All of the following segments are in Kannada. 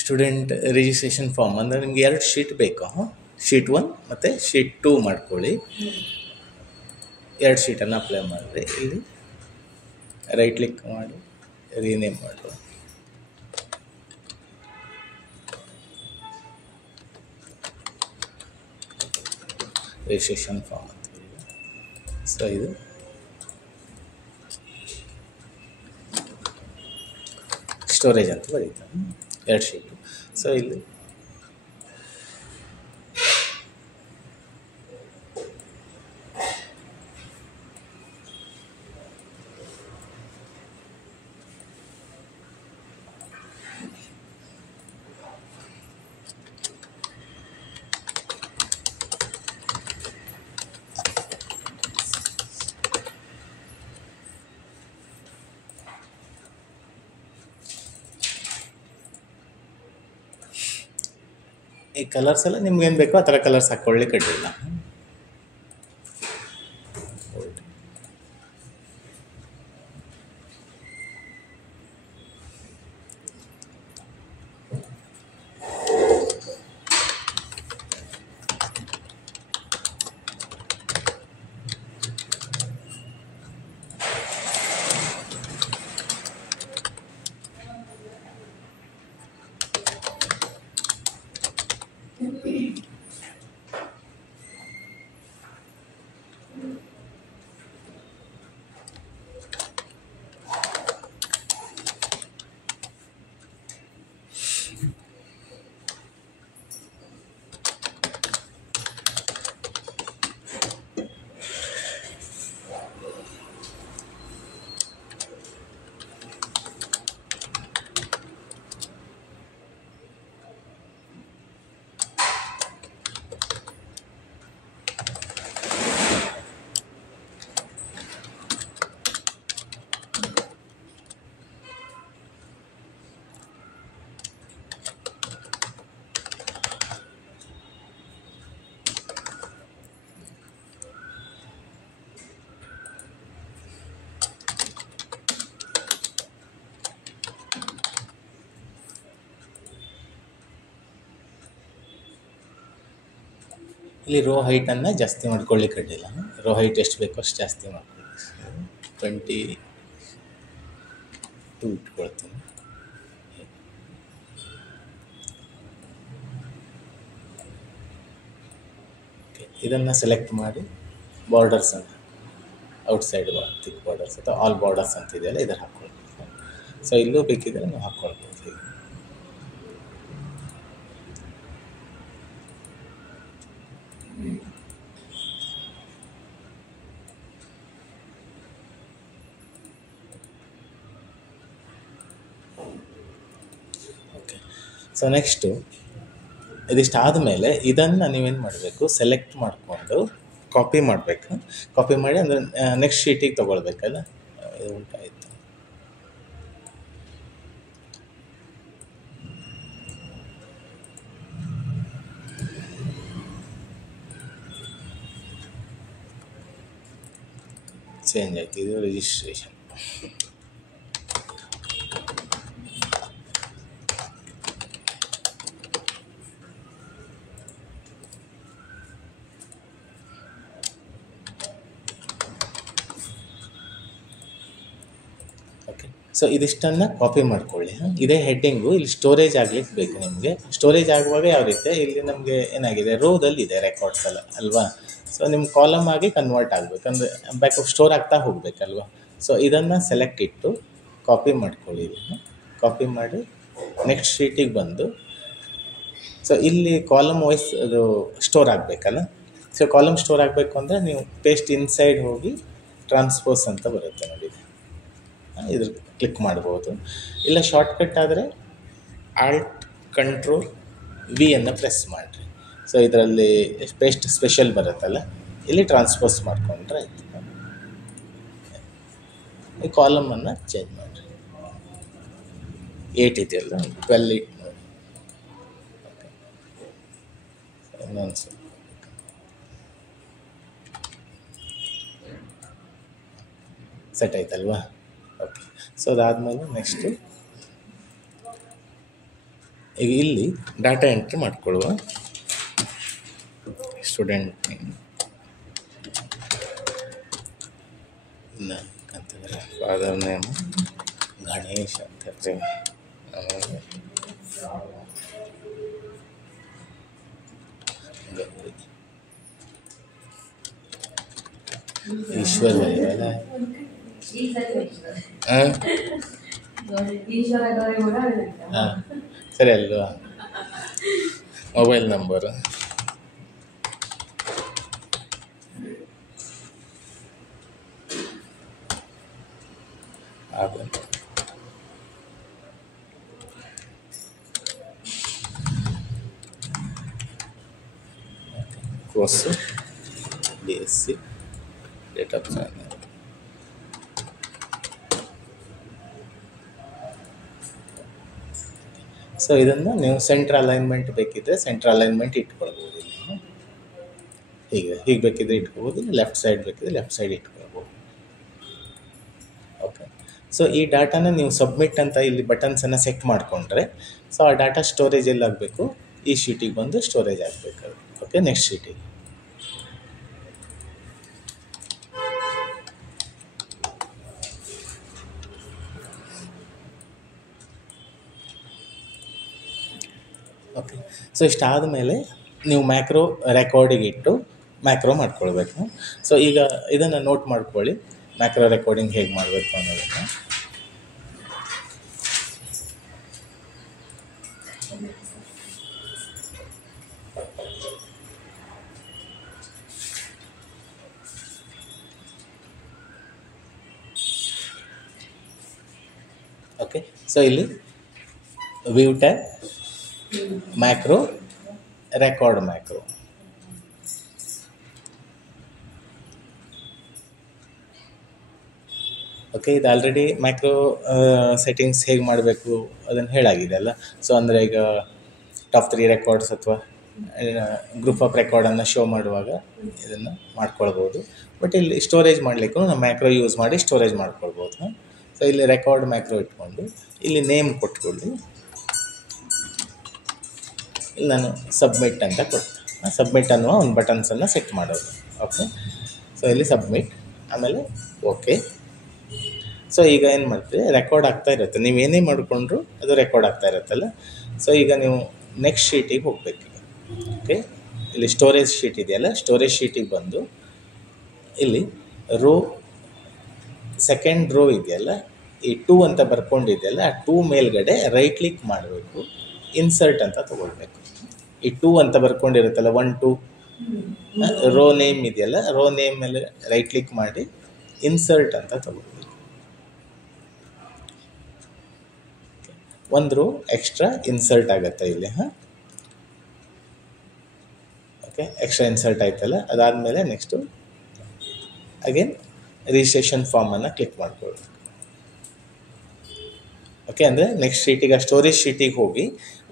ಸ್ಟೂಡೆಂಟ್ ರಿಜಿಸ್ಟ್ರೇಷನ್ ಫಾರ್ಮ್ ಅಂದರೆ ನಿಮ್ಗೆ 2 ಶೀಟ್ ಬೇಕು. ಶೀಟ್ 1 ಮತ್ತು ಶೀಟ್ 2 ಮಾಡ್ಕೊಳ್ಳಿ. 2 ಶೀಟನ್ನು ಅಪ್ಲೈ ಮಾಡಿರಿ. ಇಲ್ಲಿ ರೈಟ್ ಕ್ಲಿಕ್ ಮಾಡಿ ರೀನೇಮ್ ಮಾಡುವ. ರಿಜಿಸ್ಟ್ರೇಷನ್ ಫಾರ್ಮ್ ಅಂತ. ಸೊ ಇದು ಸ್ಟೋರೇಜ್ ಅಂತ ಬರೀತಾರೆ, 2 ಶೀಟು. ಸೊ ಇಲ್ಲಿ ಈ ಕಲರ್ಸ್ ಎಲ್ಲ ನಿಮ್ಗೆ ಏನು ಬೇಕೋ ಆ ಥರ ಕಲರ್ಸ್ ಹಾಕ್ಕೊಳ್ಳಿ, ಕಡ್ಡಿಲ್ಲ. ಇಲ್ಲಿ ರೋ ಹೈಟನ್ನು ಜಾಸ್ತಿ ಮಾಡ್ಕೊಳ್ಳಿ, ಕಡ್ಡಿಲ್ಲ. ರೋ ಹೈಟ್ ಎಷ್ಟು ಬೇಕೋ ಅಷ್ಟು ಜಾಸ್ತಿ ಮಾಡ್ಕೊಳ್ಳಿ. 22 ಇಟ್ಕೊಳ್ತೀನಿ. ಇದನ್ನು ಸೆಲೆಕ್ಟ್ ಮಾಡಿ ಬಾರ್ಡರ್ಸನ್ನು ಔಟ್ಸೈಡ್ ಥಿಕ್ ಬಾರ್ಡರ್ಸ್ ಅಥವಾ ಆಲ್ ಬಾರ್ಡರ್ಸ್ ಅಂತಿದೆಯಲ್ಲ ಇದನ್ನು ಹಾಕ್ಕೊಳ್ಬೇಕು. ಸೊ ಇಲ್ಲೂ ಬೇಕಿದ್ರೆ ನೀವು ಹಾಕ್ಕೊಳ್ಬೋದು. ಓಕೆ. ಸೊ ನೆಕ್ಸ್ಟು ಇದಿಷ್ಟು ಆದಮೇಲೆ ಇದನ್ನು ನೀವೇನು ಮಾಡಬೇಕು, ಸೆಲೆಕ್ಟ್ ಮಾಡಿಕೊಂಡು ಕಾಪಿ ಮಾಡಬೇಕು. ಕಾಪಿ ಮಾಡಿ ಅಂದರೆ ನೆಕ್ಸ್ಟ್ ಶೀಟಿಗೆ ತೊಗೊಳ್ಬೇಕಲ್ಲ. ಇದು ಉಂಟಾಯಿತು. ಚೇಂಜ್ ಆಯಿತು. ಇದು ರಿಜಿಸ್ಟ್ರೇಷನ್. ಓಕೆ. ಸೊ ಇದಿಷ್ಟನ್ನು ಕಾಪಿ ಮಾಡ್ಕೊಳ್ಳಿ. ಇದೇ ಹೆಡ್ಡಿಂಗು ಇಲ್ಲಿ ಸ್ಟೋರೇಜ್ ಆಗ್ಲಿಕ್ಕೆ ಬೇಕು ನಿಮಗೆ. ಸ್ಟೋರೇಜ್ ಆಗುವಾಗ ಯಾವ ರೀತಿ ಇಲ್ಲಿ ನಮಗೆ ಏನಾಗಿದೆ, ರೋದಲ್ಲಿ ಇದೆ ರೆಕಾರ್ಡ್ಸ್ ಎಲ್ಲ ಅಲ್ವಾ. ಸೊ ನಿಮ್ಮ ಕಾಲಮ್ ಆಗಿ ಕನ್ವರ್ಟ್ ಆಗಬೇಕಂದ್ರೆ ಬ್ಯಾಕಪ್ ಸ್ಟೋರ್ ಆಗ್ತಾ ಹೋಗಬೇಕಲ್ವ. ಸೊ ಇದನ್ನು ಸೆಲೆಕ್ಟ್ ಇಟ್ಟು ಕಾಪಿ ಮಾಡ್ಕೊಳ್ಳಿ. ಇದನ್ನು ಕಾಪಿ ಮಾಡಿ ನೆಕ್ಸ್ಟ್ ಶೀಟಿಗೆ ಬಂದು, ಸೊ ಇಲ್ಲಿ ಕಾಲಮ್ ವೈಸ್ ಅದು ಸ್ಟೋರ್ ಆಗಬೇಕಲ್ಲ. ಸೊ ಕಾಲಮ್ ಸ್ಟೋರ್ ಆಗಬೇಕು ಅಂದರೆ ನೀವು ಪೇಸ್ಟ್ ಇನ್ಸೈಡ್ ಹೋಗಿ ಟ್ರಾನ್ಸ್ಪೋಸ್ ಅಂತ ಬರುತ್ತೆ ನೋಡಿ, ಇದ್ರ ಕ್ಲಿಕ್ ಮಾಡ್ಬೋದು. ಇಲ್ಲ ಶಾರ್ಟ್ಕಟ್ ಆದರೆ ಆಲ್ಟ್ ಕಂಟ್ರೋಲ್ ವಿ ಅನ್ನು ಪ್ರೆಸ್ ಮಾಡಿರಿ. ಸೊ ಇದರಲ್ಲಿ ಪೇಸ್ಟ್ ಸ್ಪೆಷಲ್ ಬರುತ್ತಲ್ಲ, ಇಲ್ಲಿ ಟ್ರಾನ್ಸ್ಪೋಸ್ ಮಾಡಿಕೊಂಡ್ರೆ ಆಯಿತು. ಈ ಕಾಲಮನ್ನು ಚೇಂಜ್ ಮಾಡಿರಿ. 8 ಇದೆಯಲ್ಲ, 12 ಇಟ್ಟು ನೋಡಿ. ಓಕೆ. ಇನ್ನೊಂದು ಸ್ವಲ್ಪ ಸೆಟ್ ಆಯ್ತಲ್ವಾ. ಓಕೆ. ಸೊ ಅದಾದಮೇಲೆ ನೆಕ್ಸ್ಟು ಈಗ ಇಲ್ಲಿ ಡಾಟಾ ಎಂಟ್ರಿ ಮಾಡ್ಕೊಳ್ಳುವ. ಸ್ಟೂಡೆಂಟ್ ನೇಮ್ ಅಂತಂದರೆ ಫಾದರ್ ನೇಮ್ ಗಣೇಶ್ ಅಂತ ಹೇಳ್ತೀವಿ. ಆಮೇಲೆ ಗೌರಿ ಈಶ್ವರ ಅಲ್ಲ ಹಾಂ ಹಾಂ ಸರಿ ಅಲ್ವಾ. ಮೊಬೈಲ್ ನಂಬರು ಅದು course BSc date of join. So ಇದನ್ನು ನೀವು ಸೆಂಟ್ರ್ ಅಲೈನ್ಮೆಂಟ್ ಬೇಕಿದ್ದರೆ ಸೆಂಟ್ರ್ ಅಲೈನ್ಮೆಂಟ್ ಇಟ್ಕೊಳ್ಬೋದು. ಇಲ್ಲಿ ಹೀಗೆ ಬೇಕಿದ್ರೆ ಇಟ್ಕೋಬೋದು, ಲೆಫ್ಟ್ ಸೈಡ್ ಬೇಕಿದ್ರೆ ಲೆಫ್ಟ್ ಸೈಡ್ ಇಟ್ಕೊಳ್ಬೋದು. ಓಕೆ. ಸೊ ಈ ಡಾಟಾನ ನೀವು ಸಬ್ಮಿಟ್ ಅಂತ ಇಲ್ಲಿ ಬಟನ್ಸನ್ನು ಸೆಟ್ ಮಾಡಿಕೊಂಡ್ರೆ ಸೊ ಆ ಡಾಟಾ ಸ್ಟೋರೇಜ್ ಎಲ್ಲಿ ಆಗಬೇಕು, ಈ ಶೀಟಿಗೆ ಬಂದು ಸ್ಟೋರೇಜ್ ಆಗಬೇಕು. ಓಕೆ, ನೆಕ್ಸ್ಟ್ ಶೀಟಿಗೆ. ಓಕೆ. ಸೊ ಇಷ್ಟಾದ ಮೇಲೆ ನೀವು ಮ್ಯಾಕ್ರೋ ರೆಕಾರ್ಡಿಗೆ ಇಟ್ಟು ಮ್ಯಾಕ್ರೋ ಮಾಡ್ಕೊಳ್ಬೇಕು. ಸೊ ಈಗ ಇದನ್ನು ನೋಟ್ ಮಾಡ್ಕೊಳ್ಳಿ, ಮ್ಯಾಕ್ರೋ ರೆಕಾರ್ಡಿಂಗ್ ಹೇಗೆ ಮಾಡಬೇಕು ಅನ್ನೋದನ್ನು. ಓಕೆ. ಸೊ ಇಲ್ಲಿ view tab, macro, record macro. Okay, ಇದು ಆಲ್ರೆಡಿ ಮ್ಯಾಕ್ರೋ ಸೆಟ್ಟಿಂಗ್ಸ್ ಹೇಗೆ ಮಾಡಬೇಕು ಅದನ್ನು ಹೇಳಾಗಿದೆ ಅಲ್ಲ. ಸೊ ಅಂದರೆ ಈಗ ಟಾಪ್ 3 ರೆಕಾರ್ಡ್ಸ್ ಅಥವಾ ಗ್ರೂಪ್ ಆಫ್ ರೆಕಾರ್ಡನ್ನು ಶೋ ಮಾಡುವಾಗ ಇದನ್ನು ಮಾಡ್ಕೊಳ್ಬೋದು. ಬಟ್ ಇಲ್ಲಿ ಸ್ಟೋರೇಜ್ ಮಾಡಲಿಕ್ಕೂ ನಾವು ಮ್ಯಾಕ್ರೋ ಯೂಸ್ ಮಾಡಿ ಸ್ಟೋರೇಜ್ ಮಾಡ್ಕೊಳ್ಬೋದು. ಸೊ ಇಲ್ಲಿ ರೆಕಾರ್ಡ್ ಮ್ಯಾಕ್ರೋ ಇಟ್ಕೊಂಡು ಇಲ್ಲಿ ನೇಮ್ ಕೊಟ್ಕೊಳ್ಳಿ. ಇಲ್ಲಿ ನಾನು ಸಬ್ಮಿಟ್ ಅಂತ ಕೊಡ್ತೀನಿ. ಸಬ್ಮಿಟ್ ಅನ್ನುವ ಒಂದು ಬಟನ್ಸನ್ನು ಸೆಟ್ ಮಾಡೋದು. ಓಕೆ. ಸೊ ಇಲ್ಲಿ ಸಬ್ಮಿಟ್, ಆಮೇಲೆ ಓಕೆ. ಸೊ ಈಗ ಏನು ಮಾಡ್ತೀವಿ, ರೆಕಾರ್ಡ್ ಆಗ್ತಾ ಇರುತ್ತೆ. ನೀವು ಏನೇ ಮಾಡಿಕೊಂಡ್ರು ಅದು ರೆಕಾರ್ಡ್ ಆಗ್ತಾ ಇರುತ್ತಲ್ಲ. ಸೊ ಈಗ ನೀವು ನೆಕ್ಸ್ಟ್ ಶೀಟಿಗೆ ಹೋಗಬೇಕು. ಓಕೆ, ಇಲ್ಲಿ ಸ್ಟೋರೇಜ್ ಶೀಟ್ ಇದೆಯಲ್ಲ, ಸ್ಟೋರೇಜ್ ಶೀಟಿಗೆ ಬಂದು ಇಲ್ಲಿ ರೋ ಸೆಕೆಂಡ್ ರೋ ಇದೆಯಲ್ಲ, ಈ 2 ಅಂತ ಬರ್ಕೊಂಡಿದೆಯಲ್ಲ, ಆ 2 ಮೇಲ್ಗಡೆ ರೈಟ್ ಕ್ಲಿಕ್ ಮಾಡಬೇಕು, ಇನ್ಸರ್ಟ್ ಅಂತ ತೊಗೊಳ್ಬೇಕು. ಈ 2 ಅಂತ ಬರ್ಕೊಂಡಿರುತ್ತಲ್ಲ, 1 2 ರೋ ನೇಮ್ ಇದೆಯಲ್ಲ, ರೋ ನೇಮ್ ಮೇಲೆ ರೈಟ್ ಕ್ಲಿಕ್ ಮಾಡಿ ಇನ್ಸರ್ಟ್ ಅಂತ ತೊಗೊಳ್ಬೇಕು. ಒಂದು ರೋ ಎಕ್ಸ್ಟ್ರಾ ಇನ್ಸರ್ಟ್ ಆಗುತ್ತೆ ಇಲ್ಲಿ. ಓಕೆ, ಎಕ್ಸ್ಟ್ರಾ ಇನ್ಸರ್ಟ್ ಆಯ್ತಲ್ಲ. ಅದಾದಮೇಲೆ ನೆಕ್ಸ್ಟು ಅಗೇನ್ ರಿಜಿಸ್ಟ್ರೇಷನ್ ಫಾರ್ಮನ್ನು ಕ್ಲಿಕ್ ಮಾಡ್ಕೊಳ್ಬೇಕು. ಓಕೆ, ಅಂದರೆ ನೆಕ್ಸ್ಟ್ ಶೀಟಿಗೆ, ಆ ಸ್ಟೋರೇಜ್ ಶೀಟಿಗೆ ಹೋಗಿ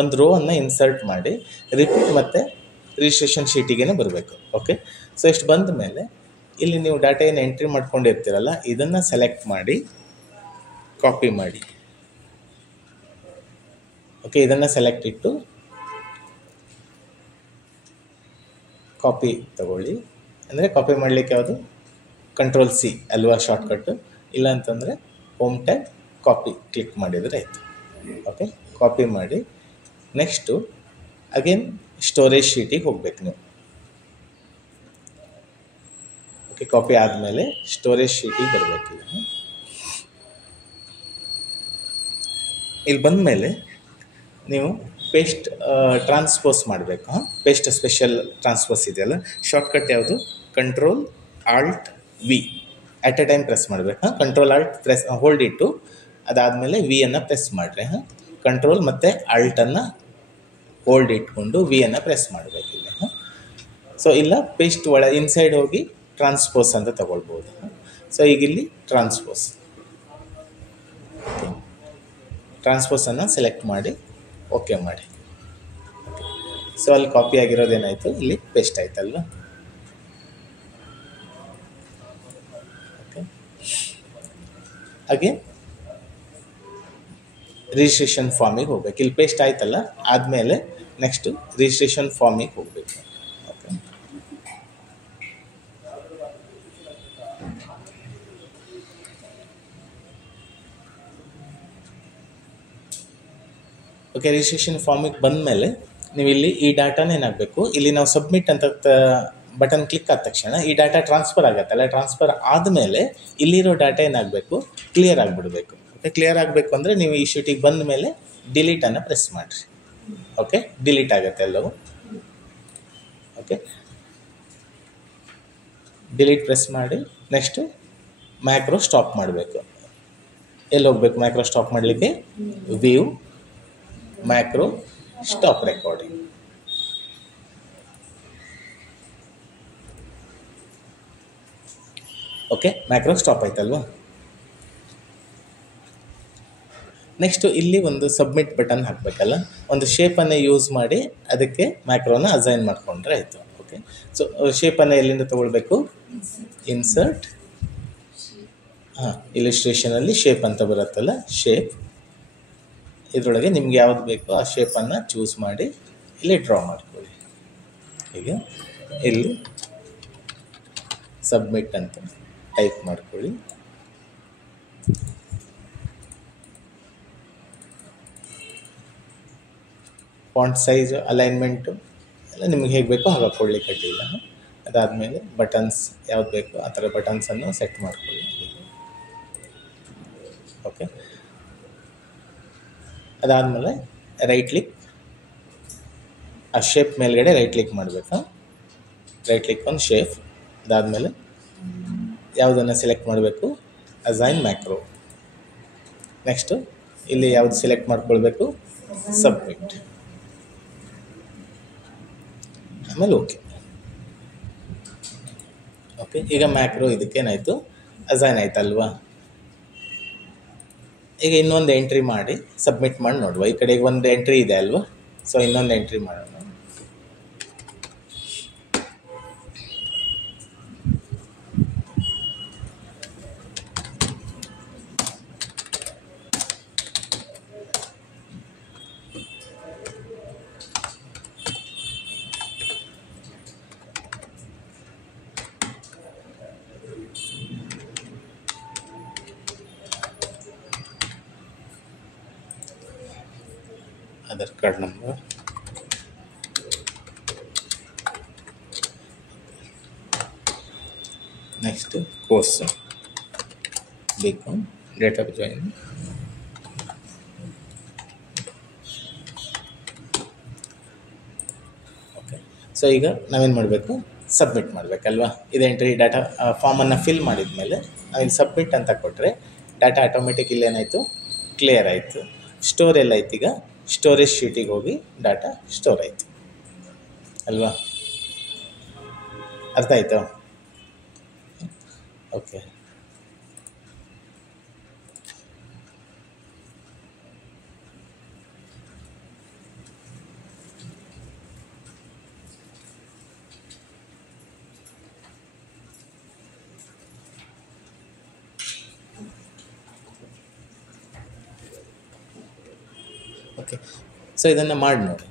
ಒಂದು ರೋ ಅನ್ನು ಇನ್ಸರ್ಟ್ ಮಾಡಿ ರಿಪೀಟ್ ಮತ್ತೆ ರಿಜಿಸ್ಟ್ರೇಷನ್ ಶೀಟಿಗೆ ಬರಬೇಕು. ಓಕೆ. ಸೊ ಇಷ್ಟು ಬಂದ ಮೇಲೆ ಇಲ್ಲಿ ನೀವು ಡಾಟಾ ಏನು ಎಂಟ್ರಿ ಮಾಡ್ಕೊಂಡಿರ್ತೀರಲ್ಲ, ಇದನ್ನು ಸೆಲೆಕ್ಟ್ ಮಾಡಿ ಕಾಪಿ ಮಾಡಿ. ಓಕೆ, ಇದನ್ನು ಸೆಲೆಕ್ಟ್ ಇಟ್ಟು ಕಾಪಿ ತಗೊಳ್ಳಿ. ಅಂದರೆ ಕಾಪಿ ಮಾಡಲಿಕ್ಕೆ ಯಾವುದು, Ctrl+C ಅಲ್ವಾ ಶಾರ್ಟ್ಕಟ್ಟು. ಇಲ್ಲ ಅಂತಂದರೆ ಹೋಮ್ ಟ್ಯಾಬ್ ಕಾಪಿ ಕ್ಲಿಕ್ ಮಾಡಿದರೆ ಆಯಿತು. ಓಕೆ, ಕಾಪಿ ಮಾಡಿ ನೆಕ್ಸ್ಟು ಅಗೇನ್ ಸ್ಟೋರೇಜ್ ಶೀಟಿಗೆ ಹೋಗ್ಬೇಕು ನೀವು. ಓಕೆ, ಕಾಪಿ ಆದಮೇಲೆ ಸ್ಟೋರೇಜ್ ಶೀಟಿಗೆ ಬರಬೇಕು. ಇಲ್ಲಿ ಬಂದ ಮೇಲೆ ನೀವು ಪೇಸ್ಟ್ ಟ್ರಾನ್ಸ್ಪೋಸ್ ಮಾಡಬೇಕು. ಪೇಸ್ಟ್ ಸ್ಪೆಷಲ್ ಟ್ರಾನ್ಸ್ಪೋಸ್ ಇದೆಯಲ್ಲ, ಶಾರ್ಟ್ಕಟ್ ಯಾವುದು, Ctrl+Alt+V at A time press ಮಾಡಬೇಕು. Ctrl+Alt ಪ್ರೆಸ್ ಹೋಲ್ಡ್ ಇಟ್ಟು ಅದಾದಮೇಲೆ ವಿಯನ್ನು ಪ್ರೆಸ್ ಮಾಡಿರಿ. ಕಂಟ್ರೋಲ್ ಮತ್ತು ಆಲ್ಟನ್ನು ಹೋಲ್ಡ್ ಇಟ್ಕೊಂಡು ವಿಯನ್ನು ಪ್ರೆಸ್ ಮಾಡಬೇಕು ಇಲ್ಲಿ. ಸೊ ಇಲ್ಲ ಪೇಸ್ಟ್ ಇನ್ಸೈಡ್ ಹೋಗಿ ಟ್ರಾನ್ಸ್ಪೋಸ್ ಅಂತ ತಗೊಳ್ಬೋದು. ಸೊ ಈಗ ಇಲ್ಲಿ ಟ್ರಾನ್ಸ್ಪೋಸನ್ನು ಸೆಲೆಕ್ಟ್ ಮಾಡಿ ಓಕೆ ಮಾಡಿ. ಸೊ ಅಲ್ಲಿ ಕಾಪಿ ಆಗಿರೋದೇನಾಯಿತು, ಇಲ್ಲಿ ಪೇಸ್ಟ್ ಆಯ್ತಲ್ವ. ಓಕೆ, ಹಾಗೆ ರಿಜಿಸ್ಟ್ರೇಷನ್ ಫಾರ್ಮಿಗೆ ಹೋಗ್ಬೇಕು. ಇಲ್ಲಿ ಪೇಸ್ಟ್ ಆಯ್ತಲ್ಲ, ಆದಮೇಲೆ ನೆಕ್ಸ್ಟು ರಿಜಿಸ್ಟ್ರೇಷನ್ ಫಾರ್ಮಿಗೆ ಹೋಗಬೇಕು. ಓಕೆ, ಓಕೆ ರಿಜಿಸ್ಟ್ರೇಷನ್ ಫಾರ್ಮಿಗೆ ಬಂದಮೇಲೆ ನೀವು ಇಲ್ಲಿ ಈ ಡಾಟಾನ ಏನಾಗಬೇಕು, ಇಲ್ಲಿ ನಾವು ಸಬ್ಮಿಟ್ ಅಂತ ಬಟನ್ ಕ್ಲಿಕ್ ಆದ ತಕ್ಷಣ ಈ ಡಾಟಾ ಟ್ರಾನ್ಸ್ಫರ್ ಆಗುತ್ತಲ್ಲ, ಟ್ರಾನ್ಸ್ಫರ್ ಆದಮೇಲೆ ಇಲ್ಲಿರೋ ಡಾಟಾ ಏನಾಗಬೇಕು, ಕ್ಲಿಯರ್ ಆಗಿಬಿಡಬೇಕು. ಓಕೆ, ಕ್ಲಿಯರ್ ಆಗಬೇಕು ಅಂದರೆ ನೀವು ಈ ಶೀಟಿಗೆ ಬಂದ ಮೇಲೆ ಡಿಲೀಟನ್ನು ಪ್ರೆಸ್ ಮಾಡಿರಿ. ಓಕೆ, ಡಿಲೀಟ್ ಆಗುತ್ತೆ ಎಲ್ಲವೂ. ಓಕೆ, ಡಿಲೀಟ್ ಪ್ರೆಸ್ ಮಾಡಿ ನೆಕ್ಸ್ಟು ಮ್ಯಾಕ್ರೋ ಸ್ಟಾಪ್ ಮಾಡಬೇಕು. ಎಲ್ಲಿ ಹೋಗ್ಬೇಕು ಮ್ಯಾಕ್ರೋ ಸ್ಟಾಪ್ ಮಾಡಲಿಕ್ಕೆ? View macro stop recording. Okay, macro stop ಆಯ್ತಲ್ವಾ. ನೆಕ್ಸ್ಟು ಇಲ್ಲಿ ಒಂದು ಸಬ್ಮಿಟ್ ಬಟನ್ ಹಾಕಬೇಕಲ್ಲ, ಒಂದು ಶೇಪನ್ನು ಯೂಸ್ ಮಾಡಿ ಅದಕ್ಕೆ ಮ್ಯಾಕ್ರೋನ ಅಸೈನ್ ಮಾಡಿಕೊಂಡ್ರೆ ಆಯಿತು. ಓಕೆ, ಸೊ ಶೇಪನ್ನು ಎಲ್ಲಿಂದ ತೊಗೊಳ್ಬೇಕು? ಇನ್ಸರ್ಟ್, ಇಲಿಸ್ಟ್ರೇಷನಲ್ಲಿ ಶೇಪ್ ಅಂತ ಬರುತ್ತಲ್ಲ, ಶೇಪ್, ಇದರೊಳಗೆ ನಿಮ್ಗೆ ಯಾವ್ದು ಬೇಕೋ ಆ ಶೇಪನ್ನು ಚೂಸ್ ಮಾಡಿ ಇಲ್ಲಿ ಡ್ರಾ ಮಾಡ್ಕೊಳ್ಳಿ. ಹೀಗೆ ಇಲ್ಲಿ ಸಬ್ಮಿಟ್ ಅಂತ ಟೈಪ್ ಮಾಡ್ಕೊಳ್ಳಿ. ಫಾಂಟ್ ಸೈಜ್, ಅಲೈನ್ಮೆಂಟು ಎಲ್ಲ ನಿಮ್ಗೆ ಹೇಗೆ ಬೇಕೋ ಹಾಗೆ ಹಾಕ್ಕೊಳ್ಳಿಕ್ಕೆ ಅಡ್ಡಿಲ್ಲ. ಅದಾದಮೇಲೆ ಬಟನ್ಸ್ ಯಾವ್ದು ಬೇಕೋ ಆ ಥರ ಬಟನ್ಸನ್ನು ಸೆಟ್ ಮಾಡ್ಕೊಳ್ಳಿ. ಓಕೆ, ಅದಾದಮೇಲೆ ರೈಟ್ ಕ್ಲಿಕ್, ಆ ಶೇಪ್ ಮೇಲ್ಗಡೆ ರೈಟ್ ಕ್ಲಿಕ್ ಮಾಡಬೇಕು. Right click on shape. ಅದಾದಮೇಲೆ ಯಾವುದನ್ನು ಸೆಲೆಕ್ಟ್ ಮಾಡಬೇಕು? Assign macro. ನೆಕ್ಸ್ಟು ಇಲ್ಲಿ ಯಾವುದು ಸೆಲೆಕ್ಟ್ ಮಾಡ್ಕೊಳ್ಬೇಕು? ಸಬ್ಮಿಟ್. ಆಮೇಲೆ ಓಕೆ. ಓಕೆ, ಈಗ ಮ್ಯಾಕ್ರೋ ಇದಕ್ಕೇನಾಯಿತು? ಅಸೈನ್ ಆಯ್ತಲ್ವಾ. ಈಗ ಇನ್ನೊಂದು ಎಂಟ್ರಿ ಮಾಡಿ ಸಬ್ಮಿಟ್ ಮಾಡಿ ನೋಡುವ. ಈ ಕಡೆಗೆ ಒಂದು ಎಂಟ್ರಿ ಇದೆ ಅಲ್ವಾ, ಸೊ ಇನ್ನೊಂದು ಎಂಟ್ರಿ ಮಾಡೋಣ. Aadhaar card number, next course, BCom, date of join. Okay, so ಈಗ ನಾವೇನು ಮಾಡಬೇಕು? ಸಬ್ಮಿಟ್ ಮಾಡಬೇಕಲ್ವಾ. ಇದು ಎಂಟ್ರಿ ಡಾಟಾ ಫಾರ್ಮನ್ನು ಫಿಲ್ ಮಾಡಿದ ಮೇಲೆ ನಾವಿಲ್ಲಿ ಸಬ್ಮಿಟ್ ಅಂತ ಕೊಟ್ಟರೆ ಡಾಟಾ ಆಟೋಮೆಟಿಕ್ ಇಲ್ಲೇನಾಯಿತು? ಕ್ಲಿಯರ್ ಆಯಿತು. ಸ್ಟೋರ್ ಎಲ್ಲಾಯ್ತು? ಈಗ ಸ್ಟೋರೇಜ್ ಶೀಟಿಗೆ ಹೋಗಿ ಡಾಟಾ ಸ್ಟೋರ್ ಆಯಿತು ಅಲ್ವಾ. ಅರ್ಥ ಆಯಿತು? ಓಕೆ, ಓಕೆ, ಸೊ ಇದನ್ನು ಮಾಡಿ ನೋಡಿ.